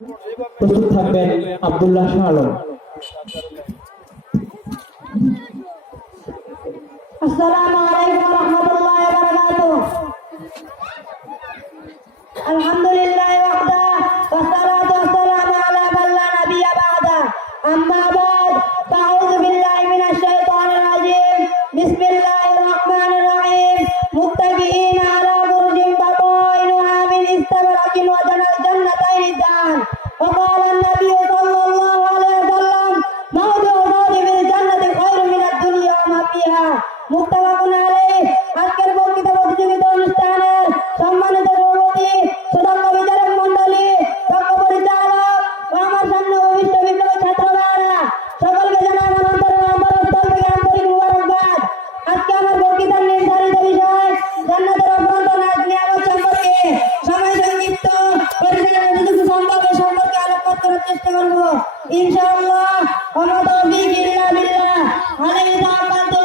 প্রস্তুত থাকবেন আবদুল্লাহ শাহ আলম। আসসালামু আলাইকুম রাহমাতুল্লাহি ওয়া বারাকাতুহু। সংবিধান নির্ধারিত বিষয় জান্নাতের অভ্যন্তর নিয়ামত সম্পর্কে সবাই সংক্ষিপ্ত পরিচালনা যতটুকু সম্ভব সম্পর্কে আলোকপাত করার চেষ্টা করব। ইনশাআল্লাহ অমাত বিল্লাহ আলাইহি তাওয়াক্কাল